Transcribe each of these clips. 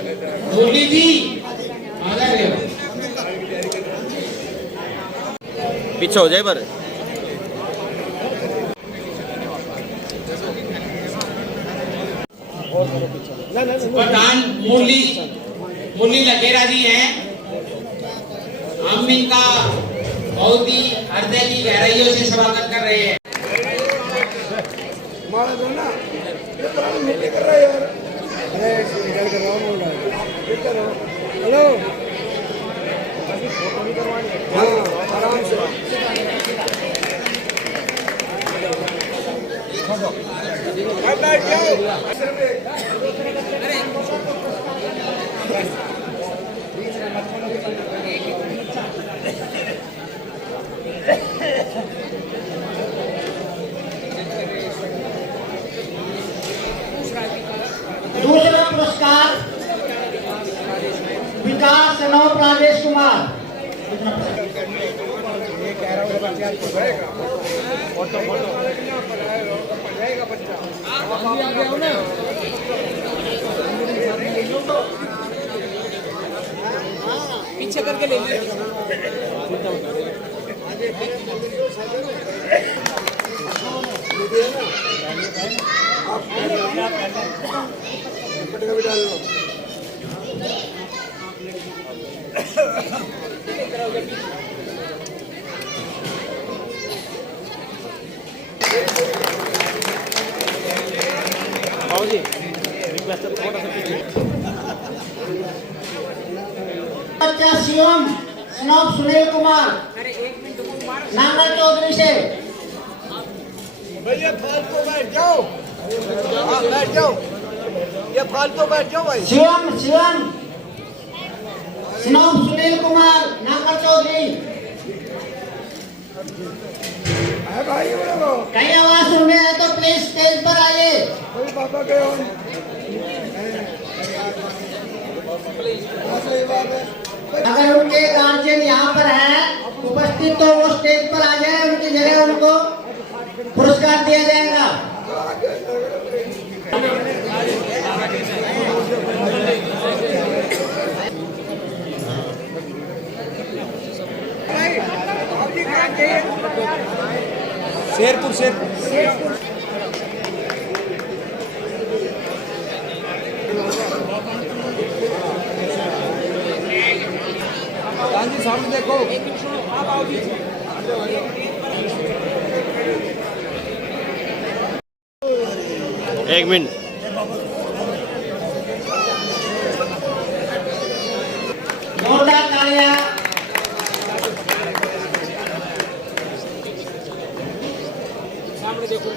मुरली जी आ जाइए। पीछे हो जाए पर प्रधान मुरली मुरली लखेरा जी हैं। हम इनका बहुत ही हृदय की गहराइयों से स्वागत कर रहे हैं। हेलो हाँ आराम से दूसरा पुरस्कार विकास नव राजेश कुमार। पीछे करके ले लीजिए। बच्चा शिवम स्नॉप सुनील कुमार नांगल चौधरी से। भैया फालतू बैठ जाओ, बैठ जाओ, ये फालतू बैठ जाओ भाई। शिवम शिवम स्नॉप सुनील कुमार नांगल चौधरी। भाई कहीं आवाज सुन रहे हैं तो प्लीज स्टेज पर आइए। पापा गए अगर उनके गार्जियन यहाँ पर हैं उपस्थित तो वो स्टेज पर आ जाए, उनकी जगह उनको पुरस्कार दिया जाएगा। शेरपुर शेरपुर जी सामने देखो। एक मिनट जोरदार तालियां। सामने देखो।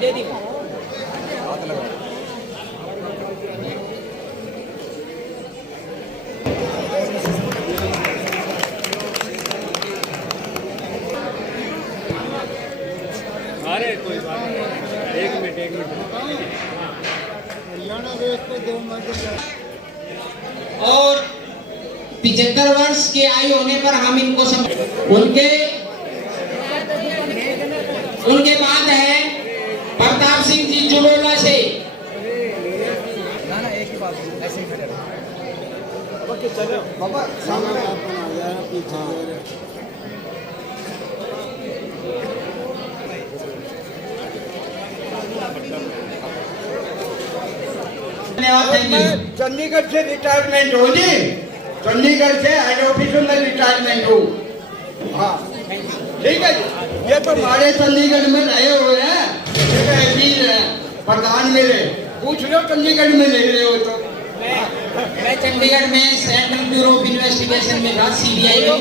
दे दी अरे कोई बात नहीं, एक मिनट और 75 वर्ष की आयु होने पर हम इनको उनके बाद है प्रताप सिंह जी जुलोला से। ना एक ही बात ऐसे ही खड़े चलो बाबा सामने चंडीगढ़ से रिटायरमेंट हो जी, चंडीगढ़ से हेड ऑफिस में रिटायरमेंट हो। हाँ ठीक है जी, ये तो हमारे चंडीगढ़ में रहे हुए हैं, प्रधान मेरे पूछ लो चंडीगढ़ में नहीं रहे हो तो। मैं चंडीगढ़ में सेंट्रल ब्यूरो ऑफ इन्वेस्टिगेशन में था, CBI में,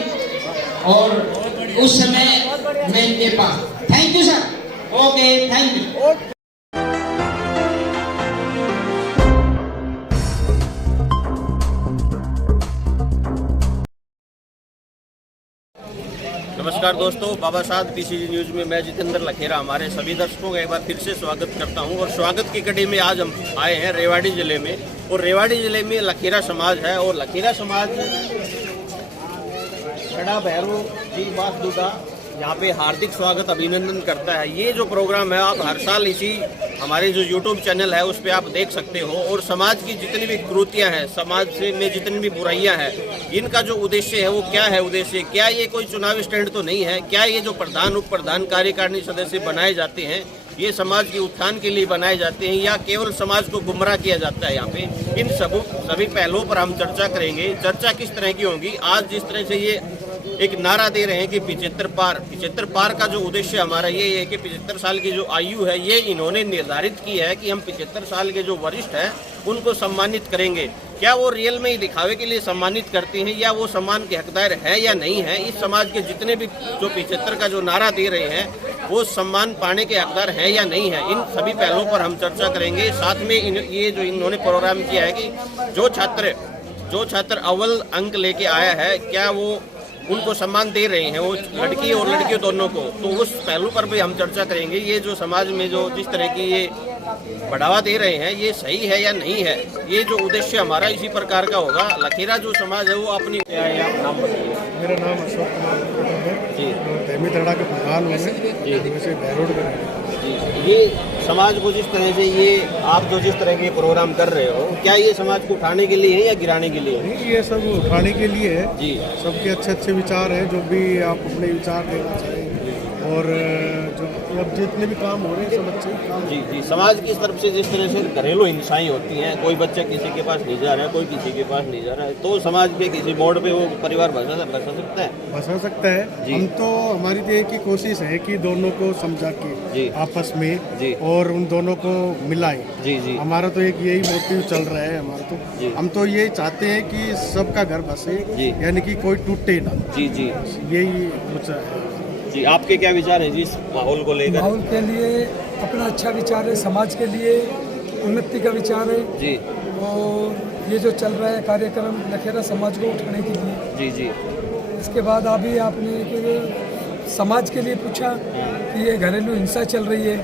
और उस समय मैं इनके पास। Thank you sir. Okay, thank you. Okay. नमस्कार दोस्तों, बाबा साहब पीसीजी न्यूज में मैं जितेंद्र लखेरा हमारे सभी दर्शकों का एक बार फिर से स्वागत करता हूं। और स्वागत की कड़ी में आज हम आए हैं रेवाड़ी जिले में, और रेवाड़ी जिले में लखेरा समाज है, और लखेरा समाज बड़ा भैरव जी बासदुदा यहाँ पे हार्दिक स्वागत अभिनंदन करता है। ये जो प्रोग्राम है आप हर साल इसी हमारे जो यूट्यूब चैनल है उस पर आप देख सकते हो, और समाज की जितनी भी कुरीतियाँ हैं, समाज से में जितनी भी बुराइयां हैं, इनका जो उद्देश्य है वो क्या है। उद्देश्य क्या ये कोई चुनावी स्टैंड तो नहीं है, क्या ये जो प्रधान उप प्रधान कार्यकारिणी सदस्य बनाए जाते हैं ये समाज के उत्थान के लिए बनाए जाते हैं, या केवल समाज को गुमराह किया जाता है। यहाँ पे इन सभी पहलुओं पर हम चर्चा करेंगे। चर्चा किस तरह की होगी, आज जिस तरह से ये एक नारा दे रहे हैं कि 75 पार का जो उद्देश्य हमारा ये है कि 75 साल की जो आयु है ये इन्होंने निर्धारित की है कि हम 75 साल के जो वरिष्ठ हैं उनको सम्मानित करेंगे। क्या वो रियल में ही दिखावे के लिए सम्मानित करते हैं, या वो सम्मान के हकदार है या नहीं है। इस समाज के जितने भी जो 75 का जो नारा दे रहे हैं वो सम्मान पाने के हकदार है या नहीं है, इन सभी पहलुओं पर हम चर्चा करेंगे। साथ में ये जो इन्होंने प्रोग्राम किया है कि जो छात्र अव्वल अंक लेके आया है क्या वो उनको सम्मान दे रहे हैं, वो लड़की और लड़कियों दोनों को, तो उस पहलू पर भी हम चर्चा करेंगे। ये जो समाज में जो जिस तरह की ये बढ़ावा दे रहे हैं ये सही है या नहीं है, ये जो उद्देश्य हमारा इसी प्रकार का होगा। लखेरा जो समाज है वो अपनी आप नाम बताइए। मेरा नाम अशोक कुमार है जी, तहमी तड़ा के प्रधान हूँ जी, वैसे बहरोड में जी। ये समाज को जिस तरह से ये आप जो जिस तरह के प्रोग्राम कर रहे हो, क्या ये समाज को उठाने के लिए है या गिराने के लिए है? नहीं, ये सब उठाने के लिए है जी। सबके अच्छे अच्छे विचार हैं, जो भी आप अपने विचार देना चाहें, और जो अब जितने भी काम हो रहे हैं सब अच्छे काम। जी जी। समाज की तरफ से जिस तरह से घरेलू हिंसाएं होती हैं, कोई बच्चा किसी के पास नहीं जा रहा है, कोई किसी के पास नहीं जा रहा है, तो समाज पे किसी बोर्ड पे वो परिवार बसा सकता है। बसा सकता है। हम तो हमारी तो एक ही कोशिश है कि दोनों को समझा के आपस में जी, और उन दोनों को मिलाएं। जी जी। हमारा तो एक यही मोटिव चल रहा है हमारा तो। हम तो ये चाहते हैं कि सबका घर बसे, यानी कि कोई टूटे ना। जी जी, यही कुछ है जी। आपके क्या विचार हैं जी इस माहौल को लेकर? माहौल के लिए अपना अच्छा विचार है, समाज के लिए उन्नति का विचार है जी, और ये जो चल रहा है कार्यक्रम लखेरा समाज को उठाने के लिए। जी जी। इसके बाद अभी आपने कि समाज के लिए पूछा कि ये घरेलू हिंसा चल रही है,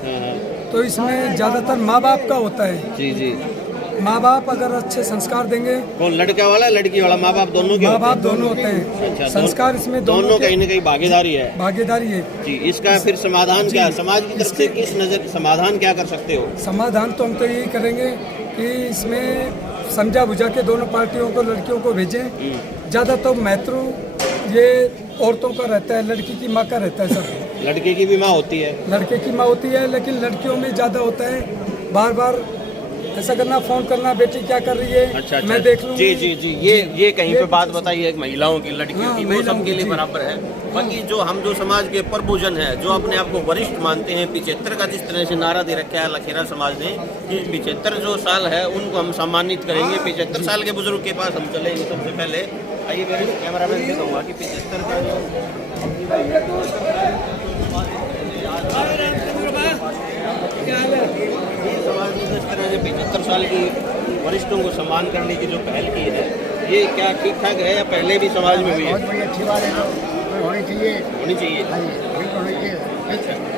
तो इसमें ज़्यादातर माँ बाप का होता है। जी जी। माँ बाप अगर अच्छे संस्कार देंगे, कौन लड़का वाला लड़की वाला, माँ बाप दोनों के? माँ बाप दोनों होते हैं। अच्छा, संस्कार इसमें दोनों कहीं न कहीं भागीदारी है जी। इसका फिर समाधान क्या, समाज की तरफ से किस नजर समाधान क्या कर सकते हो? समाधान तो हम तो यही करेंगे कि इसमें समझा बुझा के दोनों पार्टियों को, लड़कियों को भेजें। ज़्यादा तो महत्व ये औरतों का रहता है, लड़की की माँ का रहता है सर। लड़के की भी माँ होती है, लड़के की माँ होती है, लेकिन लड़कियों में ज़्यादा होता है बार बार ऐसा करना, फोन करना, बेटी क्या कर रही है, अच्छा, मैं देख लूँगी। जी जी जी। ये कहीं पे बात बताइए महिलाओं की, लड़कियों की, वो सबके लिए बराबर है। बाकी जो हम जो समाज के प्रबुजन है, जो अपने आप को वरिष्ठ मानते हैं, 75 का जिस तरह से नारा दे रखा है लखेरा समाज ने कि 75 जो साल है उनको हम सम्मानित करेंगे। 75 साल के बुजुर्ग के पास हम चलेंगे। सबसे पहले आइए, मेरे कैमरामैन से कहूँगा कि 75 का जो समाज ने जिस तरह से 75 साल की वरिष्ठों को सम्मान करने की जो पहल की है, ये क्या ठीक ठाक है या पहले भी समाज में भी है? बहुत बड़ी अच्छी बात है ना, होनी चाहिए। होनी चाहिए। हाँ जी, बिल्कुल होनी चाहिए।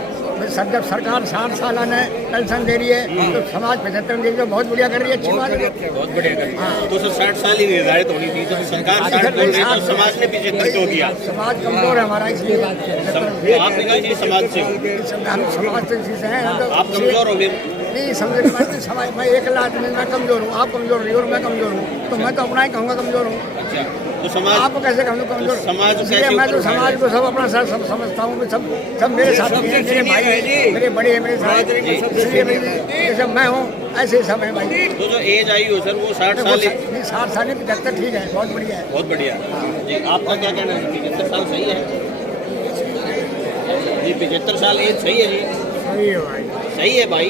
सब जब सरकार 60 सालाना पेंशन दे रही है तो समाज 75 दे रही है, बहुत बढ़िया कर रही है, अच्छी बात है, बहुत बढ़िया कर रही है। तो 60 साल ही निर्धारित होनी थी, तो सरकार 60 बोल रही है, तो समाज ने 75 क्यों किया? समाज कमजोर है हमारा, इसलिए बात है। आप निकल समाज से, हम समाज से हैं। आप कमजोर हो गए नहीं, समझ में समाज, मैं एक लाख में मैं कमजोर हूँ, आप कमजोर नहीं और मैं कमजोर हूँ, तो मैं तो अपना ही कहूँगा कमजोर हूँ। अच्छा, तो समाज आपको कैसे कहूँ कमजोर? समाज इसलिए मैं तो समाज को सब अपना सब समझता हूँ, सब मेरे साथ हैं, मेरे भाई हैं, मेरे बड़े हैं, मेरे साथ, इसलिए जैसे मैं हूँ ऐसे ही सब है भाई। तो जो एज आई हो सर वो 60 साल? 60 साल 75 ठीक है, बहुत बढ़िया है, बहुत बढ़िया जी। आपका क्या कहना है? 75 साल सही है जी? 75 साल एज सही है जी? सही है भाई, सही है भाई।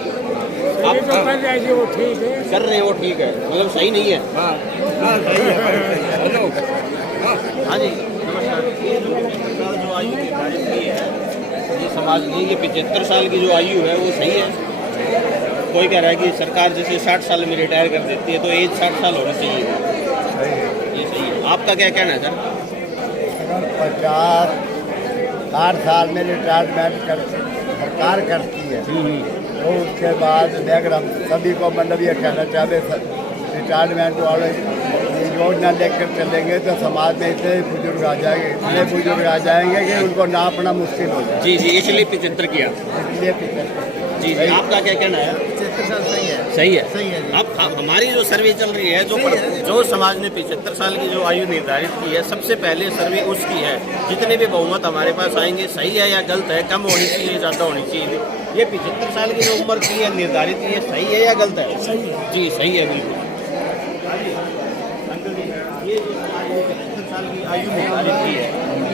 आप कर रहे हैं वो ठीक है, कर रहे हैं वो ठीक है, मतलब सही नहीं है। हाँ जी, नमस्कार। ये जो आयु निर्धारित की है, ये समाज की कि 75 साल की जो आयु है वो सही है। कोई कह रहा है कि सरकार जैसे 60 साल में रिटायर कर देती है तो एज 60 साल होनी चाहिए, ये सही है। आपका क्या कहना है सर? 50-60 साल में रिटायरमेंट सरकार करती है, तो उसके बाद अगर हम सभी को मतलब ये कहना चाहते रिटायरमेंट वाले योजना लेकर चलेंगे तो समाज में इतने बुजुर्ग आ जाएंगे, इतने बुजुर्ग आ जाएंगे कि उनको नापना मुश्किल हो जाए। जी जी, इसलिए 75 किया। इसलिए 75। जी जी, आपका क्या कहना है? 75 साल सही है। सही है, सही है जी। अब हमारी जो सर्वे चल रही है, जो समाज ने 75 साल की जो आयु निर्धारित की है, सबसे पहले सर्वे उसकी है। जितने भी बहुमत हमारे पास आएंगे, सही है या गलत है, कम होनी चाहिए ज़्यादा होनी चाहिए, ये 75 साल की जो उम्र की है निर्धारित की है, सही है या गलत है? सही है जी, सही है बिल्कुल। ये जो समाज ने 75 साल की आयु निर्धारित की है,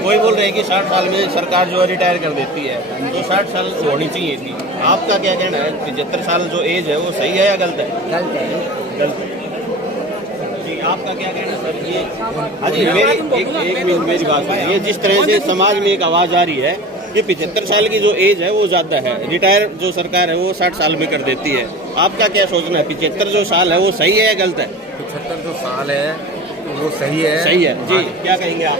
कोई बोल रहे हैं कि 60 साल में सरकार जो है रिटायर कर देती है, तो 60 साल होनी चाहिए थी। आपका क्या कहना है? 75 साल जो एज है वो सही है या गलत है? गलत है। गलत है जी। आपका क्या कहना है सर? ये हाँ जी, एक मिनट मेरी बात सुनिए। ये जिस तरह से समाज में एक आवाज़ आ रही है कि 75 साल की जो एज है वो ज़्यादा है, रिटायर जो सरकार है वो 60 साल में कर देती है। आपका क्या सोचना है? 75 जो साल है वो सही है या गलत है? 75 जो साल है वो सही है। सही है जी। क्या कहेंगे आप?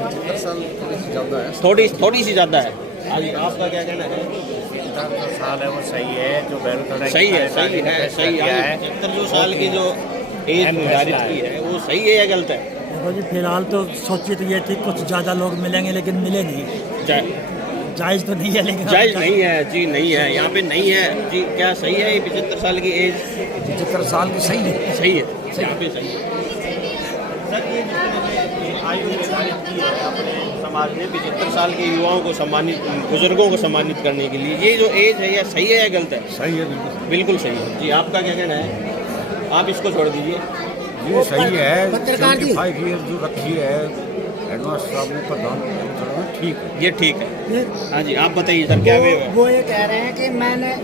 75 साल थोड़ी सी ज़्यादा है। थोड़ी सी ज़्यादा है। हाँ जी, आपका क्या कहना है? 75 साल है वो सही है, जो बैल सही है, सही है, सही है। 75 जो साल की जो एज निर्धारित की है वो सही है या गलत है? देखो जी, फिलहाल तो सोची तो ये थी कुछ ज़्यादा लोग मिलेंगे, लेकिन मिले नहीं। जायज़ तो नहीं है, लेकिन जायज़ नहीं है जी, नहीं है यहाँ पे, नहीं है जी। क्या सही है ये 75 साल की एज? 75 साल की सही है। सही है, यहाँ पे सही है सर। ये आयु निर्धारित की है अपने समाज ने 75 साल के युवाओं को सम्मानित, बुजुर्गों को सम्मानित करने के लिए, ये जो एज है यह सही है या गलत है? सही है, बिल्कुल सही है जी। आपका क्या कहना है? आप इसको छोड़ दीजिए। ये सही है। पत्रकार जी 75 ईयर जो रखी है हेडमास्टर साहब ने, प्रधान, ठीक है, ये ठीक है। हाँ जी, आप बताइए सर, क्या वो ये कह रहे हैं कि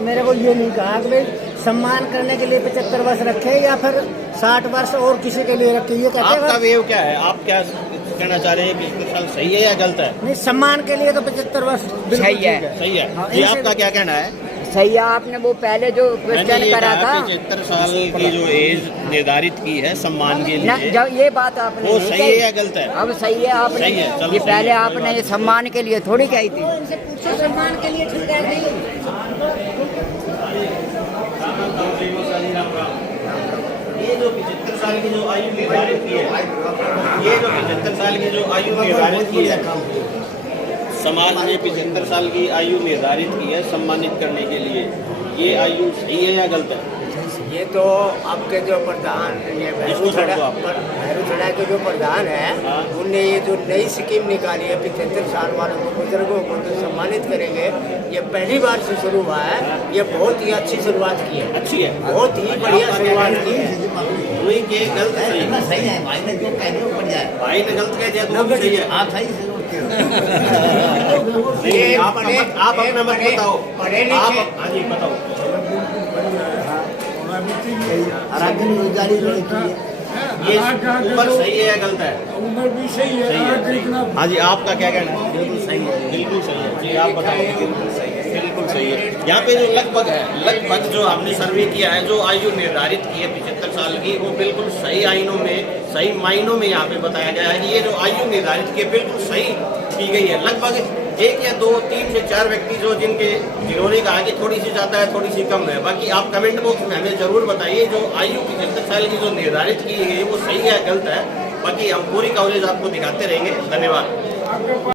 मेरे को ये नहीं कहा कि भाई सम्मान करने के लिए 75 वर्ष रखे या फिर 60 वर्ष और किसी के लिए रखे, ये कहते आपका हैं। वेव क्या है? आप क्या कहना चाह रहे हैं कि 75 साल सही है या गलत है? नहीं, सम्मान के लिए तो 75 वर्ष सही है। सही है हाँ, जी। आपका क्या कहना है? सही है। आपने वो पहले जो क्वेश्चन करा था, 75 साल की जो एज निर्धारित की है सम्मान के ना, लिए, जब ये बात आपने वो नहीं सही है कही। या गलत है? अब सही है आपने, सही है, चलो ये सही पहले है, आपने ये सम्मान के लिए थोड़ी कही थी। इनसे पूछो सम्मान के लिए ठीक है नहीं। ये जो 75 साल की जो आयु निर्धारित की है, ये जो 75 साल की जो आयु निर्धारित की है समाज ने 75 साल की आयु निर्धारित की है सम्मानित करने के लिए, ये आयु सही है या गलत है? ये तो आपके जो प्रधान, ये इसको छोड़ दो आप। भैरूचड़ा के जो प्रधान है, उनने ये जो नई स्कीम निकाली है 75 साल वालों को, बुजुर्गों को तो सम्मानित करेंगे, ये पहली बार से शुरू हुआ है। ये बहुत ही अच्छी शुरुआत की है, अच्छी है, बहुत ही बढ़िया शुरुआत की है। वही के गलत सही है? सही है, भाई ने जो कह दिया बढ़ जाए। भाई ने गलत कह दिया तो वो भी सही है। आप सही से नहीं, आप अपना मत बताओ। पढ़े आप लिखे, हाँ जी बताओ। रोजगारी ये उम्र सही है या गलत है? उम्र भी सही है। सही है। हाँ जी, आपका क्या कहना है? बिल्कुल सही है। बिल्कुल सही है जी। आप बताइए। बिल्कुल सही है, बिल्कुल सही है। यहाँ पे जो लगभग जो हमने सर्वे किया है, जो आयु निर्धारित की है 75 साल की, वो बिल्कुल सही आइनों में, सही मायनों में यहाँ पे बताया गया है कि ये जो आयु निर्धारित की है बिल्कुल सही की गई है। लगभग 1 या 2, 3 से 4 व्यक्ति जिन्होंने कहा कि थोड़ी सी ज़्यादा है, थोड़ी सी कम है। बाकी आप कमेंट बॉक्स में हमें जरूर बताइए जो आयु 75 साल की जो निर्धारित की है वो सही है गलत है। बाकी हम पूरी कवरेज आपको दिखाते रहेंगे। धन्यवाद।